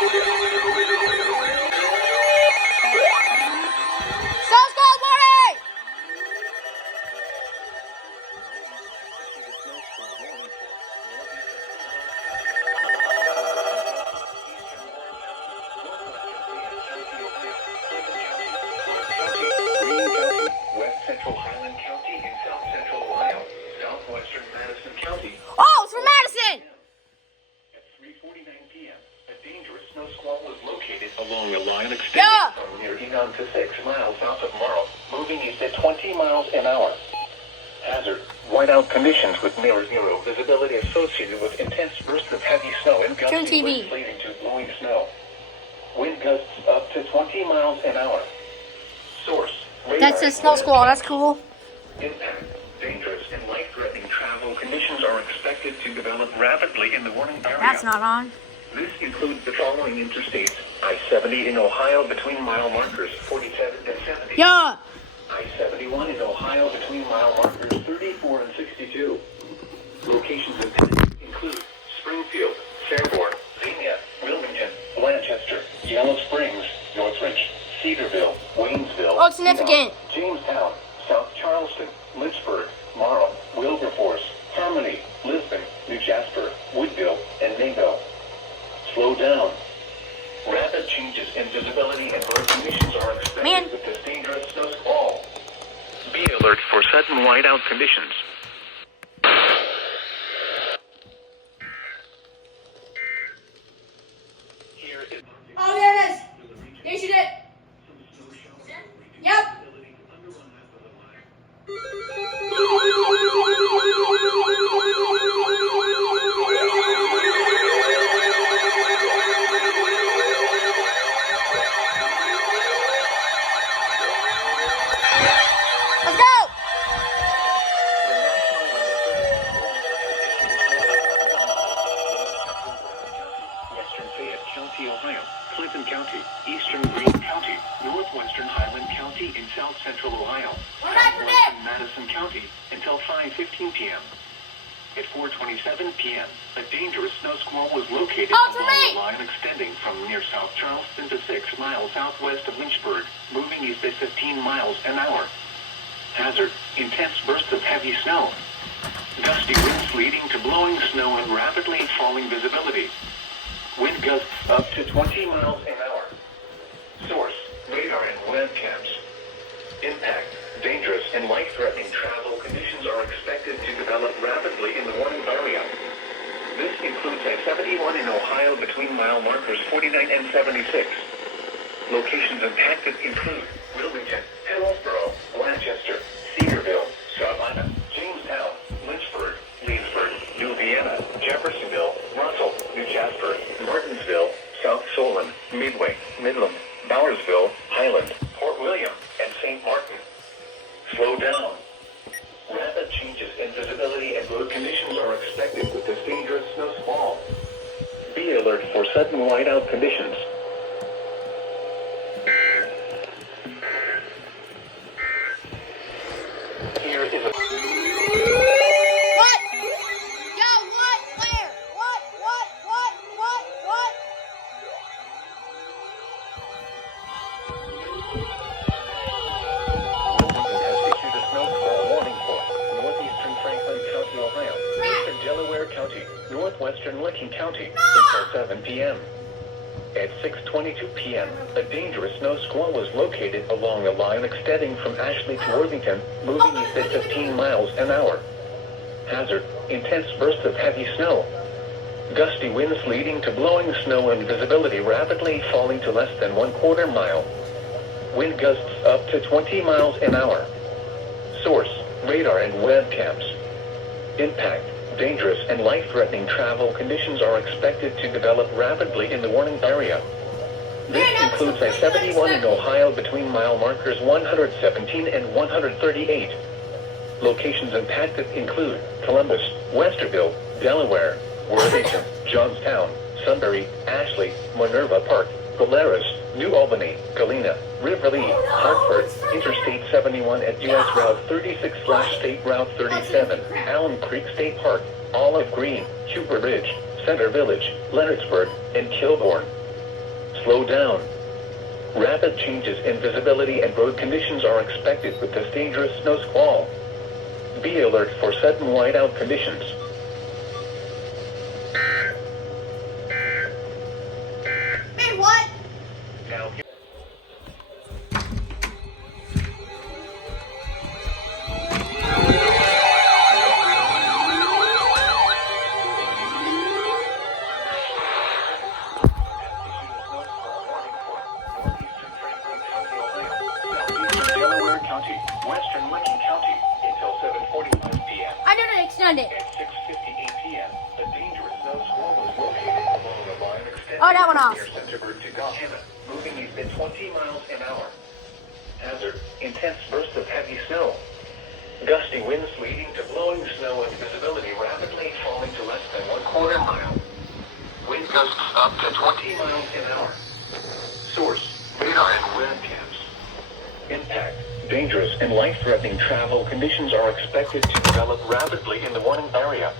Oh, it's from Madison! At 3:49 p.m., a dangerous snow squall was located along a line extending from near Enon to 6 miles south of Morrow, moving east at 20 miles an hour. Hazard: whiteout conditions with near zero visibility associated with intense bursts of heavy snow and gusty winds leading to blowing snow. Wind gusts up to 20 miles an hour. Source: That's a snow squall. That's cool. Impact: dangerous and life-threatening travel conditions are expected to develop rapidly in the warning area. That's not on. This includes the following interstates: I-70 in Ohio between mile markers 47 and 70. Yeah. I-71 in Ohio between mile markers 34 and 62. Locations intended include Springfield, Fairborn, Xenia, Wilmington, Blanchester, Yellow Springs, Northridge, Cedarville, Waynesville, Oh, it's significant. Jamestown, South Charleston, Lynchburg, Morrow, Wilberforce, Harmony, Lisbon, New Jasper, Woodville, and Mayville. Slow down. Rapid changes in visibility and road conditions are expected with this dangerous snow squall. Be alert for sudden whiteout conditions. Here is Oh, there it is. Yes, you did. Yep. Let's go. Western Fayette County, Ohio, Clinton County, Eastern Greene County, Northwestern Highland County in South Central Ohio, Southwestern Madison County until 5:15 p.m. At 4:27 p.m., a dangerous snow squall was located along a line extending from near South Charleston to 6 miles southwest of Lynchburg, moving east at 15 miles an hour. Hazard: intense bursts of heavy snow. Gusty winds leading to blowing snow and rapidly falling visibility. Wind gusts up to 20 miles an hour. Source: radar and webcams. Impact: dangerous and life-threatening travel conditions are expected to develop rapidly in the warning area. This includes I-71 in Ohio between mile markers 49 and 76. Locations impacted include Wilmington, Hillsborough, Blanchester, Cedarville, Savannah, Jamestown, Lynchburg, Leesburg, New Vienna, Jeffersonville, Russell, New Jasper, Martinsville, South Solon, Midway, Midland, Bowersville, Highland, Port William, and St. Martin. Slow down. Rapid changes in visibility and road conditions are expected with this dangerous snow squall. Be alert for sudden whiteout conditions. Here is a... What? Yo, what? Where? What? Wilmington has issued a snow squall warning for northeastern Franklin County, Ohio, eastern Delaware County, northwestern Licking County until 7 p.m. At 6:22 p.m., a dangerous snow squall was located along a line extending from Ashley to Worthington, moving east at 15 miles an hour. Hazard: intense bursts of heavy snow. Gusty winds leading to blowing snow and visibility rapidly falling to less than 1/4 mile. Wind gusts up to 20 miles an hour. Source: radar and webcams. Impact: dangerous and life-threatening travel conditions are expected to develop rapidly in the warning area. This includes I-71 in Ohio between mile markers 117 and 138. Locations impacted include Columbus, Westerville, Delaware, Worthington, Johnstown, Sunbury, Ashley, Minerva Park, Polaris, New Albany, Galena, Riverly, Hartford, Interstate 71 at U.S. Route 36/State Route 37, Allen Creek State Park, Olive Green, Huber Ridge, Center Village, Leonardsburg, and Kilbourne. slow down. Rapid changes in visibility and road conditions are expected with this dangerous snow squall. Be alert for sudden whiteout conditions. Wait, what? Now, Delaware County, Western Licking County, until 7:45 p.m. I didn't extend it. At 6:58 p.m., a dangerous snow squall was located along the line extending Oh, that one off. near Centerburg to Gauhana, moving east at 20 miles an hour. Hazard: intense bursts of heavy snow. Gusty winds leading to blowing snow and visibility rapidly falling to less than 1/4 mile. Wind gusts up to 20 miles an hour. Source: radar and webcams. Impact: dangerous and life-threatening travel conditions are expected to develop rapidly in the warning area.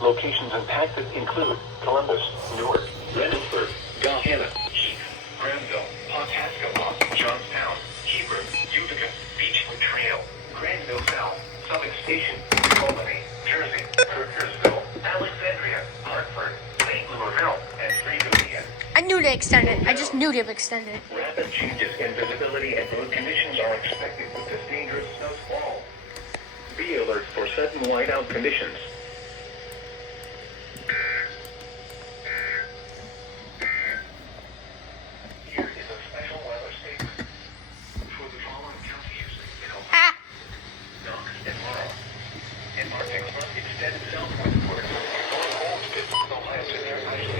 Locations impacted include Columbus, Newark, Reynoldsburg, Gauhana, Heath, Granville, Pawhuska, Johnstown, Hebron, Utica, Beechwood Trail, Granville South, Summit Station, Albany, Jersey, Kirkersville, Alexandria, Hartford, St. Louisville, and Fredonia. I knew to extend it. I just knew to extend it. Rapid changes in visibility and road conditions are expected with this dangerous snow squall. Be alert for sudden whiteout conditions. Here is a special weather statement for the following counties in Ohio, Ah! Knox, and Laurel. In Arkansas, extended southwestward, from Old Ohio to near Ashland.